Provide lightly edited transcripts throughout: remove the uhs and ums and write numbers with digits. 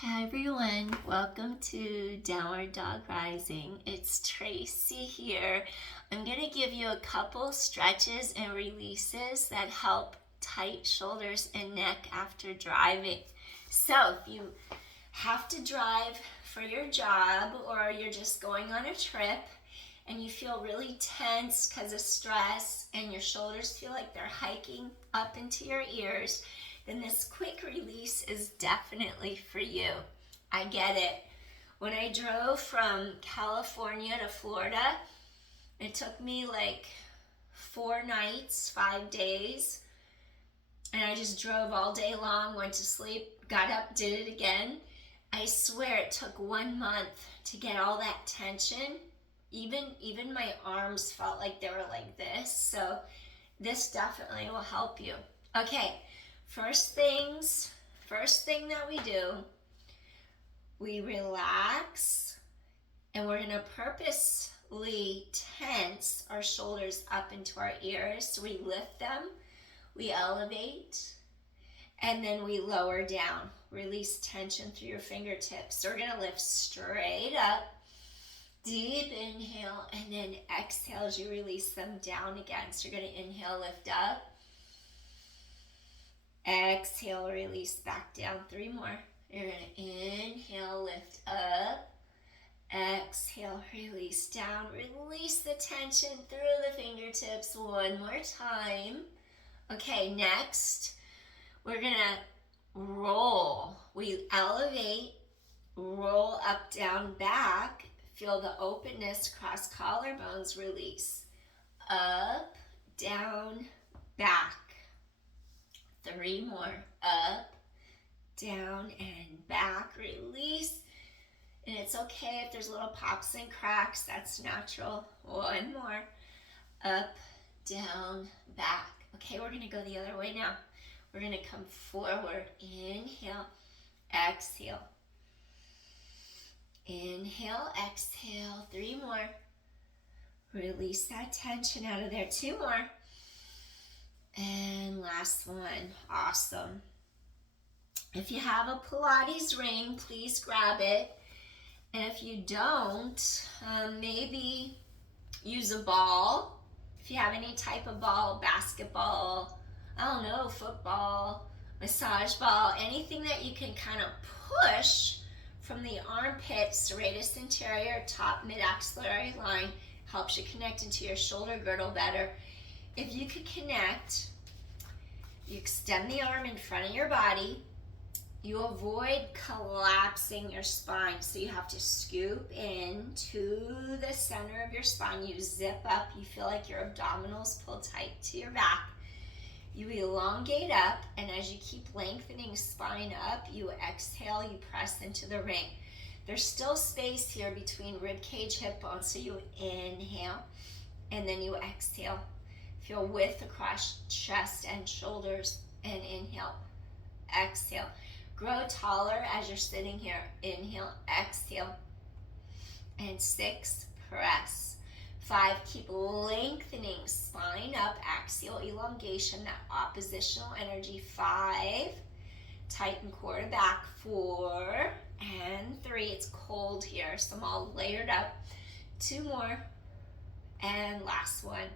Hi everyone, welcome to Downward Dog Rising. It's Tracy here. I'm going to give you a couple stretches and releases that help tight shoulders and neck after driving. So if you have to drive for your job or you're just going on a trip and you feel really tense because of stress and your shoulders feel like they're hiking up into your ears, then this quick release is definitely for you. I get it. When I drove from California to Florida, it took me like 4 nights, 5 days, and I just drove all day long, went to sleep, got up, did it again. I swear it took 1 month to get all that tension. Even my arms felt like they were like this, so this definitely will help you. Okay, first thing that we do, we relax, and we're gonna purposely tense our shoulders up into our ears. So we lift them, we elevate, and then we lower down. Release tension through your fingertips. So we're gonna lift straight up, deep inhale, and then exhale as you release them down again. So you're gonna inhale, lift up, exhale, release back down. 3 more. You're going to inhale, lift up, exhale, release down. Release the tension through the fingertips 1 more time. Okay, next, we're going to roll. We elevate, roll up, down, back. Feel the openness, cross collarbones, release. Up, down, back. 3 more. Up, down, and back. Release. And it's okay if there's little pops and cracks. That's natural. 1 more. Up, down, back. Okay, we're going to go the other way now. We're going to come forward. Inhale, exhale. Inhale, exhale. 3 more. Release that tension out of there. 2 more. And last one. Awesome. If you have a Pilates ring, please grab it. And if you don't, maybe use a ball. If you have any type of ball, basketball, I don't know, football, massage ball, anything that you can kind of push from the armpit, serratus anterior, top mid-axillary line, helps you connect into your shoulder girdle better. If you could connect, you extend the arm in front of your body. You avoid collapsing your spine, so you have to scoop in to the center of your spine. You zip up, you feel like your abdominals pull tight to your back. You elongate up, and as you keep lengthening spine up, you exhale, you press into the ring. There's still space here between rib cage, hip bone, so you inhale, and then you exhale. Feel width across chest and shoulders, and inhale, exhale. Grow taller as you're sitting here. Inhale, exhale. And 6, press. 5, keep lengthening spine up, axial elongation, that oppositional energy. 5, tighten core to back. 4, and 3, it's cold here, so I'm all layered up. 2 more, and last one.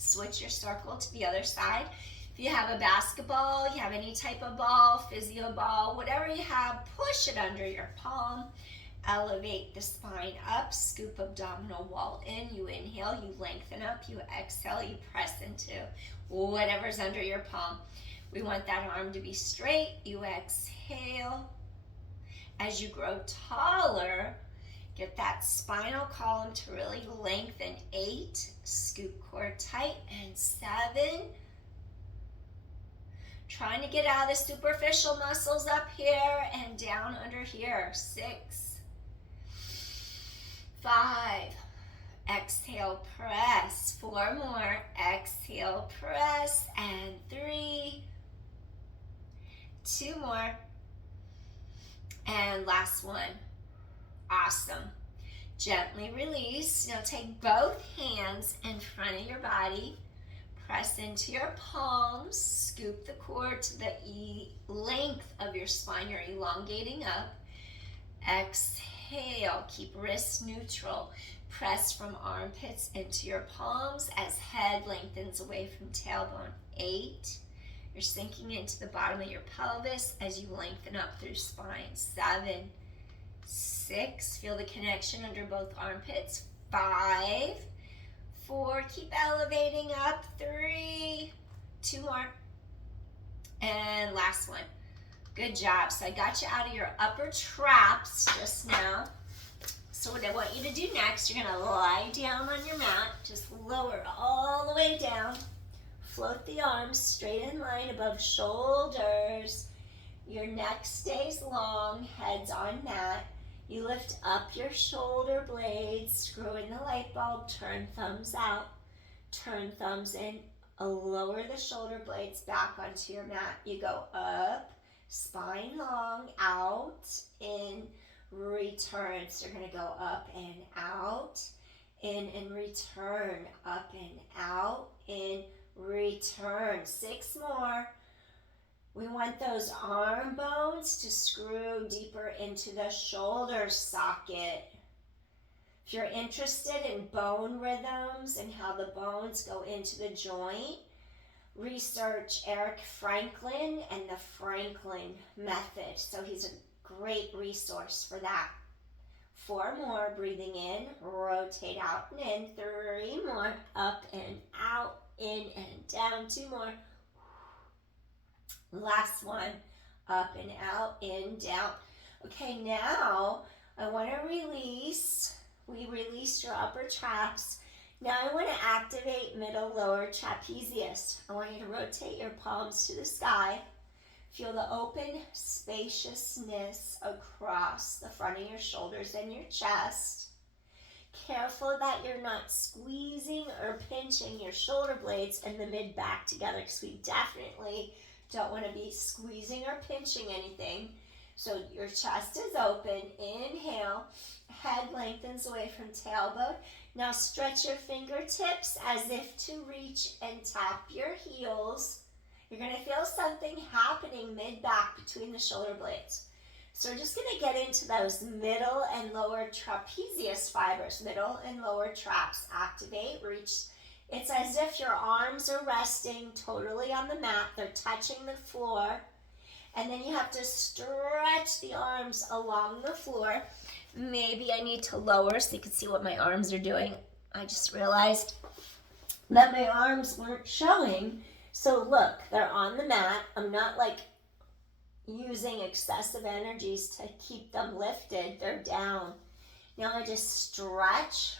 Switch your circle to the other side. If you have a basketball, you have any type of ball, physio ball, whatever you have, push it under your palm. Elevate the spine up, scoop abdominal wall in. You inhale, you lengthen up, you exhale, you press into whatever's under your palm. We want that arm to be straight. You exhale. As you grow taller, get that spinal column to really lengthen. 8, scoop core tight, and 7. Trying to get out of the superficial muscles up here and down under here. 6, 5, exhale, press. 4 more, exhale, press, and 3, 2 more, and last one. Awesome. Gently release. Now take both hands in front of your body. Press into your palms, scoop the core to the length of your spine. You're elongating up. Exhale, keep wrists neutral. Press from armpits into your palms as head lengthens away from tailbone. 8. You're sinking into the bottom of your pelvis as you lengthen up through spine. 7, 6, feel the connection under both armpits. 5, 4, keep elevating up. 3, 2 more. And last one. Good job. So I got you out of your upper traps just now. So what I want you to do next, you're going to lie down on your mat. Just lower all the way down. Float the arms straight in line above shoulders. Your neck stays long, head's on mat. You lift up your shoulder blades, screw in the light bulb, turn thumbs out, turn thumbs in, lower the shoulder blades back onto your mat. You go up, spine long, out, in, return. So you're going to go up and out, in and return, up and out, in, return. 6 more. We want those arm bones to screw deeper into the shoulder socket. If you're interested in bone rhythms and how the bones go into the joint, research Eric Franklin and the Franklin method. So he's a great resource for that. 4 more, breathing in, rotate out and in. 3 more, up and out, in and down. 2 more. Last one, up and out, in, down. Okay, now I want to release. We released your upper traps. Now I want to activate middle lower trapezius. I want you to rotate your palms to the sky. Feel the open spaciousness across the front of your shoulders and your chest. Careful that you're not squeezing or pinching your shoulder blades and the mid-back together, because we definitely don't want to be squeezing or pinching anything. So your chest is open. Inhale, head lengthens away from tailbone. Now stretch your fingertips as if to reach and tap your heels. You're going to feel something happening mid-back between the shoulder blades. So we're just going to get into those middle and lower trapezius fibers, middle and lower traps. Activate, reach. It's as if your arms are resting totally on the mat. They're touching the floor. And then you have to stretch the arms along the floor. Maybe I need to lower so you can see what my arms are doing. I just realized that my arms weren't showing. So look, they're on the mat. I'm not like using excessive energies to keep them lifted. They're down. Now I just stretch,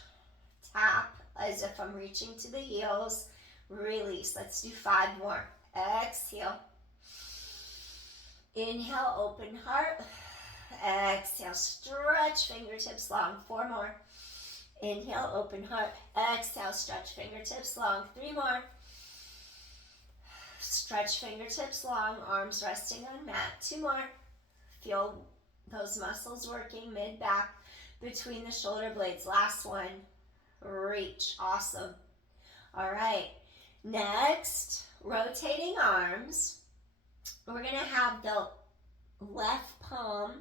tap, as if I'm reaching to the heels. Release. Let's do 5 more. Exhale. Inhale, open heart. Exhale, stretch fingertips long. 4 more. Inhale, open heart. Exhale, stretch fingertips long. 3 more. Stretch fingertips long, arms resting on mat. 2 more. Feel those muscles working mid-back between the shoulder blades. Last one. Reach. Awesome. All right. Next, rotating arms. We're going to have the left palm,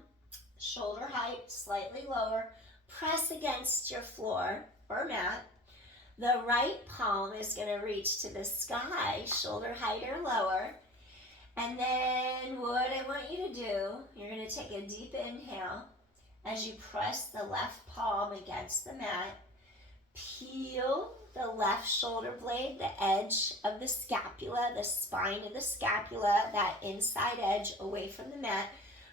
shoulder height slightly lower, press against your floor or mat. The right palm is going to reach to the sky, shoulder height or lower. And then what I want you to do, you're going to take a deep inhale as you press the left palm against the mat. Peel the left shoulder blade, the edge of the scapula, the spine of the scapula, that inside edge away from the mat.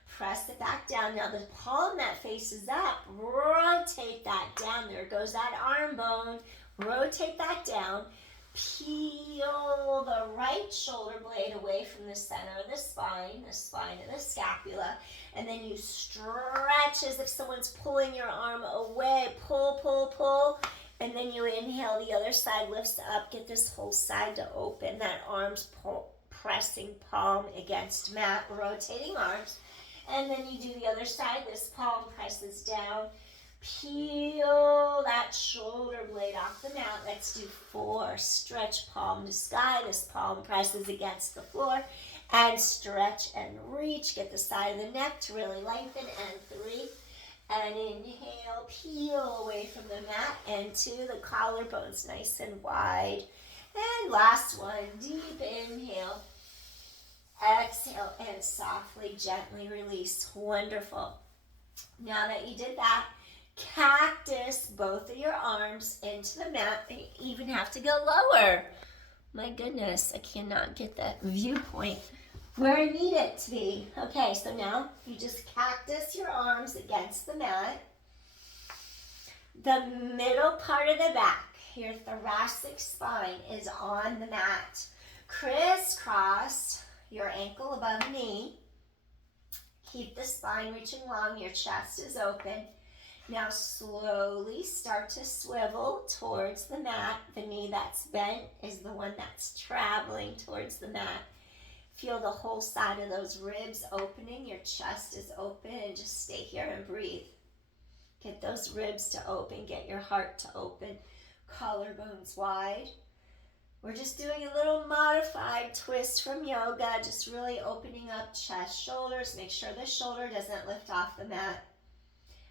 Press it back down. Now the palm that faces up, rotate that down. There goes that arm bone. Rotate that down. Peel the right shoulder blade away from the center of the spine of the scapula. And then you stretch as if someone's pulling your arm away. Pull, pull, pull. And then you inhale, the other side lifts up. Get this whole side to open. That arm's pressing palm against mat, rotating arms. And then you do the other side. This palm presses down. Peel that shoulder blade off the mat. Let's do 4. Stretch palm to sky. This palm presses against the floor. And stretch and reach. Get the side of the neck to really lengthen. And 3. And inhale, peel away from the mat and to the collarbones nice and wide. And last one, deep inhale. Exhale and softly, gently release. Wonderful. Now that you did that, cactus both of your arms into the mat. You even have to go lower. My goodness, I cannot get that viewpoint where I need it to be. Okay, so now you just cactus your arms against the mat. The middle part of the back, your thoracic spine, is on the mat. Crisscross your ankle above the knee. Keep the spine reaching long. Your chest is open. Now slowly start to swivel towards the mat. The knee that's bent is the one that's traveling towards the mat. Feel the whole side of those ribs opening. Your chest is open, and just stay here and breathe. Get those ribs to open. Get your heart to open. Collarbones wide. We're just doing a little modified twist from yoga, just really opening up chest, shoulders. Make sure the shoulder doesn't lift off the mat.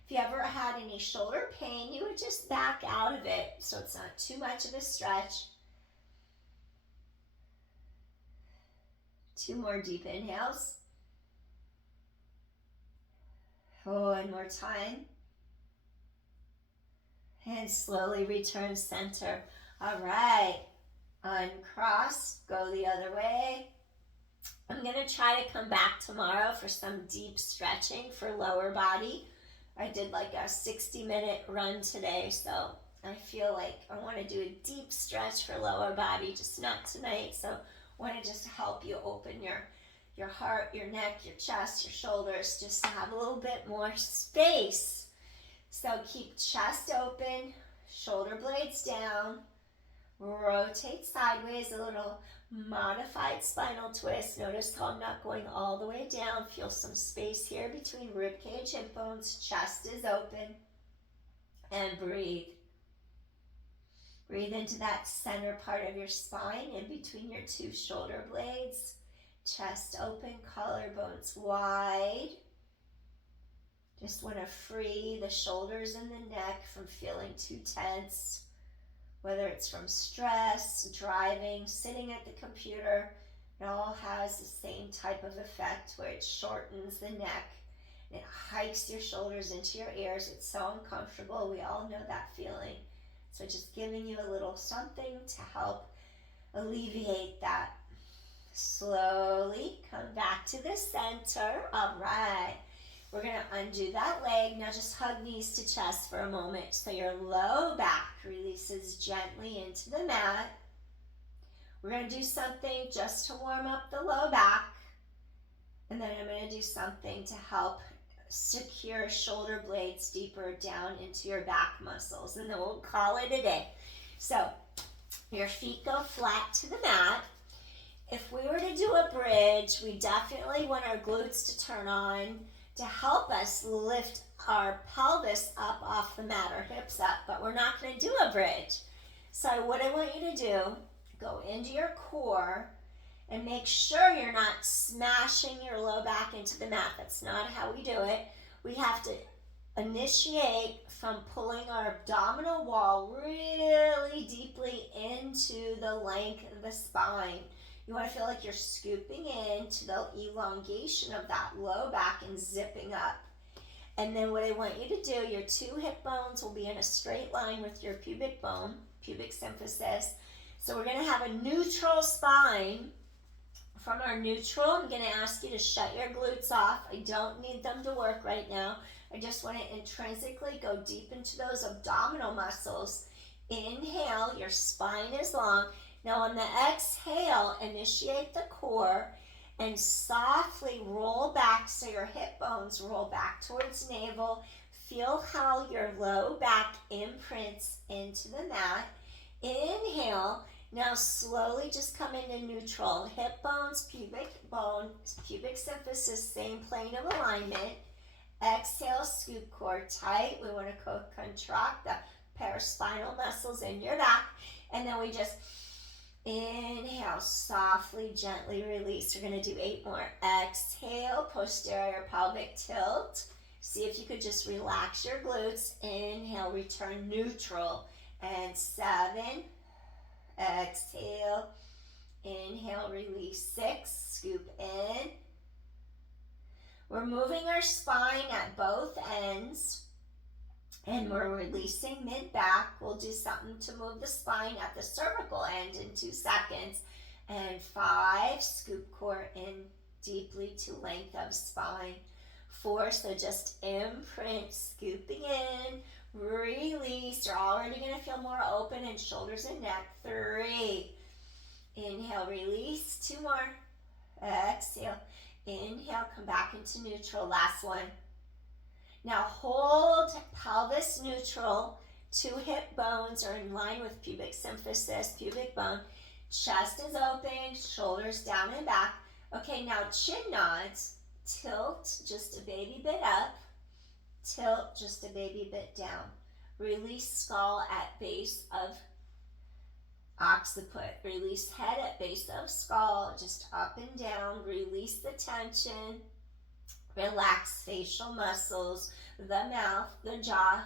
If you ever had any shoulder pain, you would just back out of it so it's not too much of a stretch. 2 more deep inhales. One more time. And slowly return center. All right. Uncross, go the other way. I'm going to try to come back tomorrow for some deep stretching for lower body. I did like a 60-minute run today, so I feel like I want to do a deep stretch for lower body, just not tonight. So I want to just help you open your heart, your neck, your chest, your shoulders, just to have a little bit more space. So keep chest open, shoulder blades down. Rotate sideways, a little modified spinal twist. Notice how I'm not going all the way down. Feel some space here between rib cage, hip bones. Chest is open. And breathe. Breathe into that center part of your spine in between your 2 shoulder blades. Chest open, collarbones wide. Just want to free the shoulders and the neck from feeling too tense. Whether it's from stress, driving, sitting at the computer, it all has the same type of effect where it shortens the neck and it hikes your shoulders into your ears. It's so uncomfortable. We all know that feeling. So just giving you a little something to help alleviate that. Slowly come back to the center. All right. We're going to undo that leg. Now just hug knees to chest for a moment so your low back releases gently into the mat. We're going to do something just to warm up the low back. And then I'm going to do something to help secure shoulder blades deeper down into your back muscles. And then we'll call it a day. So your feet go flat to the mat. If we were to do a bridge, we definitely want our glutes to turn on to help us lift our pelvis up off the mat, our hips up, but we're not going to do a bridge. So what I want you to do, go into your core and make sure you're not smashing your low back into the mat. That's not how we do it. We have to initiate from pulling our abdominal wall really deeply into the length of the spine. You want to feel like you're scooping into the elongation of that low back and zipping up. And then what I want you to do, your 2 hip bones will be in a straight line with your pubic bone, pubic symphysis. So we're going to have a neutral spine. From our neutral, I'm going to ask you to shut your glutes off. I don't need them to work right now. I just want to intrinsically go deep into those abdominal muscles. Inhale, your spine is long. Now on the exhale, initiate the core and softly roll back so your hip bones roll back towards navel. Feel how your low back imprints into the mat. Inhale. Now slowly just come into neutral. Hip bones, pubic bone, pubic symphysis, same plane of alignment. Exhale, scoop core tight. We want to contract the paraspinal muscles in your back. And then we just inhale, softly, gently release. We're going to do 8 more. Exhale, posterior pelvic tilt. See if you could just relax your glutes. Inhale, return neutral. And 7. Exhale. Inhale, release. 6. Scoop in. We're moving our spine at both ends. And we're releasing mid-back. We'll do something to move the spine at the cervical end in 2 seconds. And 5, scoop core in deeply to length of spine. 4, so just imprint, scooping in, release. You're already going to feel more open in shoulders and neck. 3, inhale, release. 2 more. Exhale, inhale, come back into neutral. Last one. Now hold pelvis neutral. 2 hip bones are in line with pubic symphysis, pubic bone. Chest is open, shoulders down and back. Okay, now chin nods. Tilt just a baby bit up. Tilt just a baby bit down. Release skull at base of occiput. Release head at base of skull, just up and down. Release the tension. Relax facial muscles, the mouth, the jaw.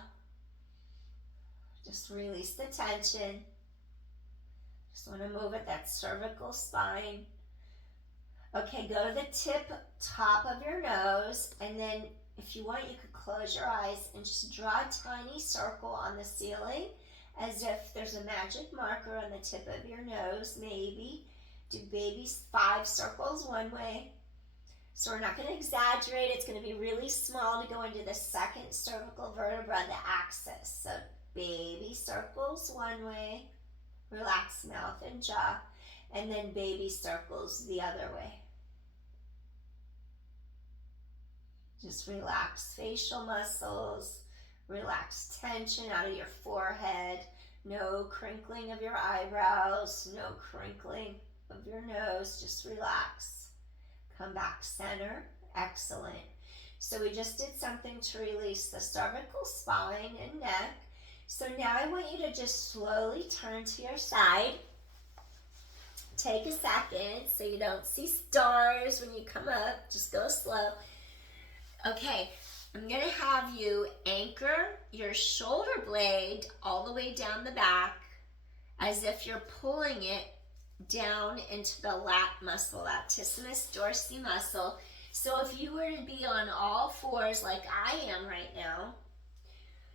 Just release the tension. Just want to move at that cervical spine. Okay, go to the top of your nose, and then if you want, you could close your eyes and just draw a tiny circle on the ceiling as if there's a magic marker on the tip of your nose, maybe. Do baby 5 circles one way. So we're not going to exaggerate. It's going to be really small to go into the second cervical vertebra, the axis. So baby circles one way, relax mouth and jaw, and then baby circles the other way. Just relax facial muscles, relax tension out of your forehead, no crinkling of your eyebrows, no crinkling of your nose, just relax. Come back center. Excellent. So we just did something to release the cervical spine and neck. So now I want you to just slowly turn to your side. Take a second so you don't see stars when you come up. Just go slow. Okay, I'm going to have you anchor your shoulder blade all the way down the back as if you're pulling it down into the lat muscle, latissimus dorsi muscle. So if you were to be on all fours like I am right now,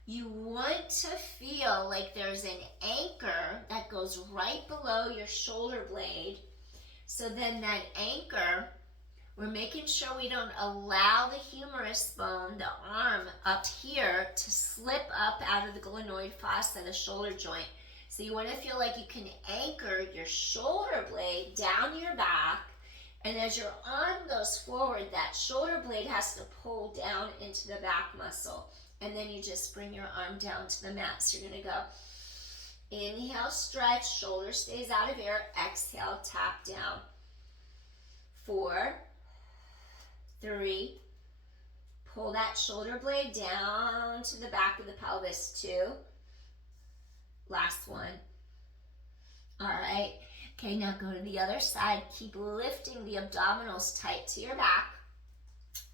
you want to feel like there's an anchor that goes right below your shoulder blade. So then that anchor, we're making sure we don't allow the humerus bone, the arm up here, to slip up out of the glenoid fossa, the shoulder joint. So you want to feel like you can anchor your shoulder blade down your back, and as your arm goes forward, that shoulder blade has to pull down into the back muscle, and then you just bring your arm down to the mat. So you're going to go inhale, stretch, shoulder stays out of air, exhale, tap down. 4, 3, pull that shoulder blade down to the back of the pelvis. 2, last one. All right. Okay, now go to the other side. Keep lifting the abdominals tight to your back.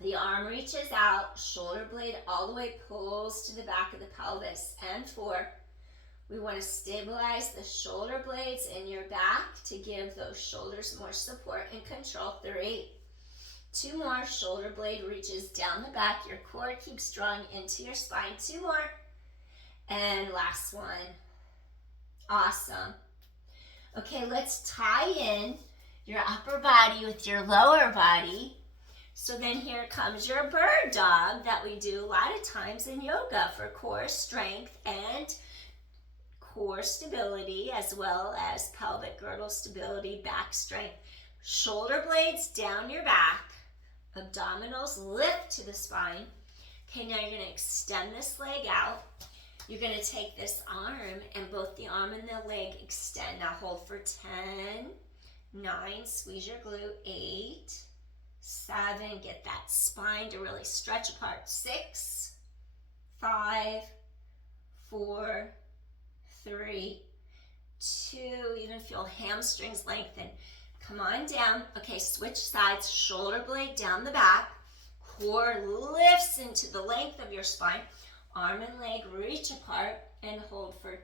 The arm reaches out, shoulder blade all the way pulls to the back of the pelvis. And 4, we want to stabilize the shoulder blades in your back to give those shoulders more support and control. 3, 2 more, shoulder blade reaches down the back. Your core keeps drawing into your spine. 2 more. And last one. Awesome. Okay, let's tie in your upper body with your lower body. So then here comes your bird dog that we do a lot of times in yoga for core strength and core stability, as well as pelvic girdle stability, back strength. Shoulder blades down your back, abdominals lift to the spine. Okay, now you're going to extend this leg out. You're going to take this arm and both the arm and the leg extend. Now hold for 10, 9, squeeze your glute, 8, 7. Get that spine to really stretch apart. 6, 5, 4, 3, 2. Even feel hamstrings lengthen. Come on down. Okay, switch sides. Shoulder blade down the back. Core lifts into the length of your spine. Arm and leg reach apart and hold for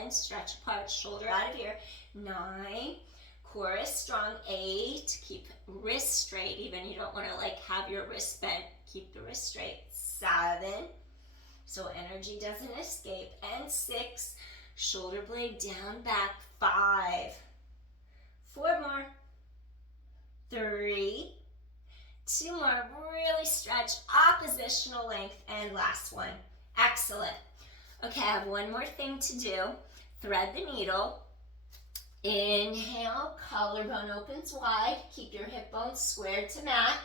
10. Stretch apart, shoulder out of ear. 9. Core is strong. 8. Keep wrist straight. Even you don't want to like have your wrist bent. Keep the wrist straight. 7. So energy doesn't escape. And 6. Shoulder blade down, back. 5. 4 more. 3. 2 more. Really stretch. Oppositional length. And last one. Excellent. Okay, I have one more thing to do. Thread the needle. Inhale, collarbone opens wide. Keep your hip bones squared to mat.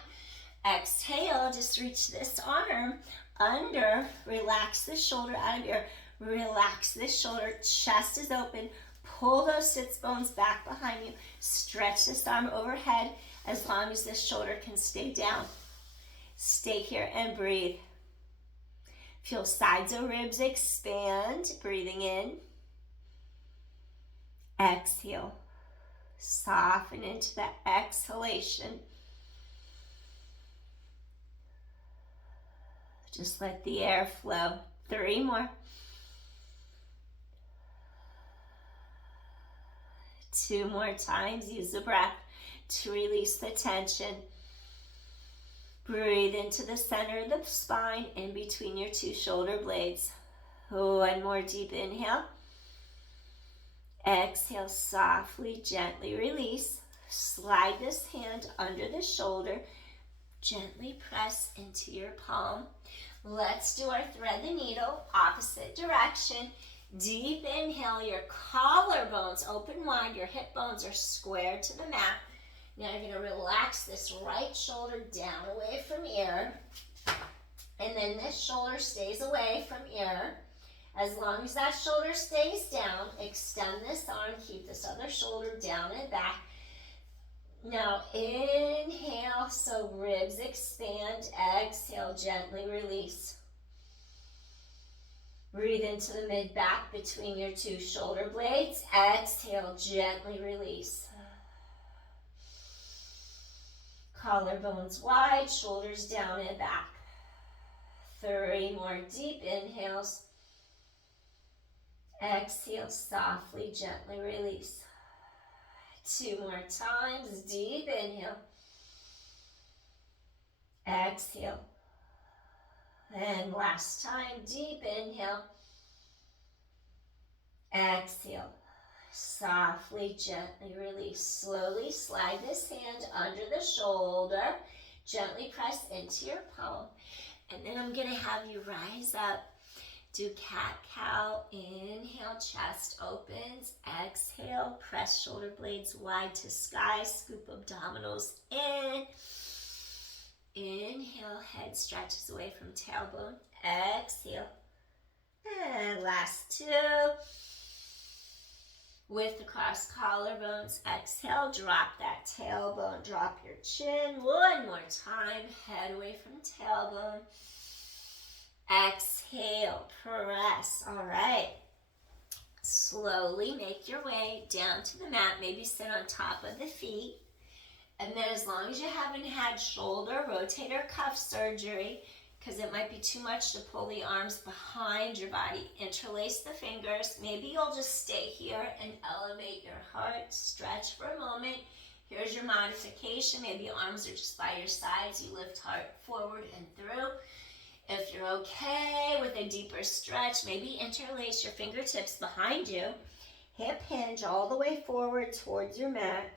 Exhale, just reach this arm under. Relax the shoulder out of here. Relax this shoulder. Chest is open. Pull those sits bones back behind you. Stretch this arm overhead as long as this shoulder can stay down. Stay here and breathe. Feel sides of ribs expand. Breathing in. Exhale. Soften into that exhalation. Just let the air flow. 3 more. 2 more times. Use the breath to release the tension. Breathe into the center of the spine in between your 2 shoulder blades. One more deep inhale. Exhale, softly, gently release. Slide this hand under the shoulder. Gently press into your palm. Let's do our thread the needle, opposite direction. Deep inhale, your collarbones open wide, your hip bones are squared to the mat. Now you're going to relax this right shoulder down away from ear. And then this shoulder stays away from ear. As long as that shoulder stays down, extend this arm, keep this other shoulder down and back. Now inhale, so ribs expand. Exhale, gently release. Breathe into the mid-back between your 2 shoulder blades. Exhale, gently release. Collarbones wide, shoulders down and back. 3 more deep inhales. Exhale, softly, gently release. 2 more times, deep inhale. Exhale. And last time, deep inhale. Exhale. Softly, gently release. Slowly slide this hand under the shoulder. Gently press into your palm. And then I'm going to have you rise up. Do cat-cow. Inhale, chest opens. Exhale, press shoulder blades wide to sky. Scoop abdominals in. Inhale, head stretches away from tailbone. Exhale. And last 2. With the crossed collarbones, exhale, drop that tailbone, drop your chin. 1 more time, head away from tailbone. Exhale, press. All right. Slowly make your way down to the mat. Maybe sit on top of the feet. And then as long as you haven't had shoulder, rotator cuff surgery, because it might be too much to pull the arms behind your body, interlace the fingers. Maybe you'll just stay here and elevate your heart. Stretch for a moment. Here's your modification. Maybe arms are just by your sides. You lift heart forward and through. If you're okay with a deeper stretch, maybe interlace your fingertips behind you. Hip hinge all the way forward towards your mat.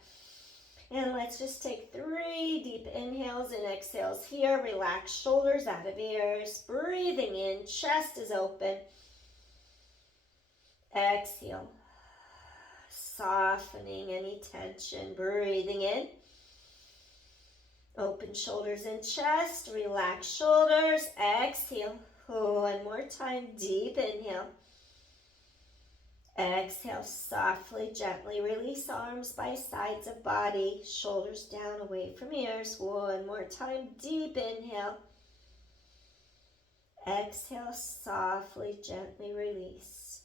And let's just take 3 deep inhales and exhales here. Relax shoulders out of ears. Breathing in, chest is open. Exhale. Softening any tension. Breathing in. Open shoulders and chest. Relax shoulders. Exhale. 1 more time. Deep inhale. Exhale, softly, gently release arms by sides of body, shoulders down, away from ears. One more time, deep inhale. Exhale, softly, gently release.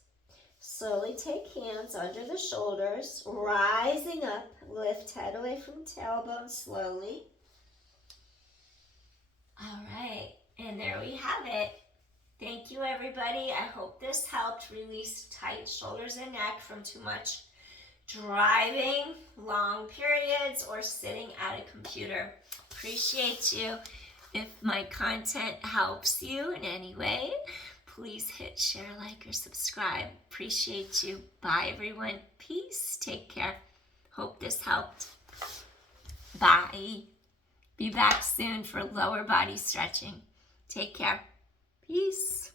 Slowly take hands under the shoulders, rising up, lift head away from tailbone slowly. All right, and there we have it. Thank you, everybody. I hope this helped release tight shoulders and neck from too much driving, long periods, or sitting at a computer. Appreciate you. If my content helps you in any way, please hit share, like, or subscribe. Appreciate you. Bye, everyone. Peace. Take care. Hope this helped. Bye. Be back soon for lower body stretching. Take care. Peace.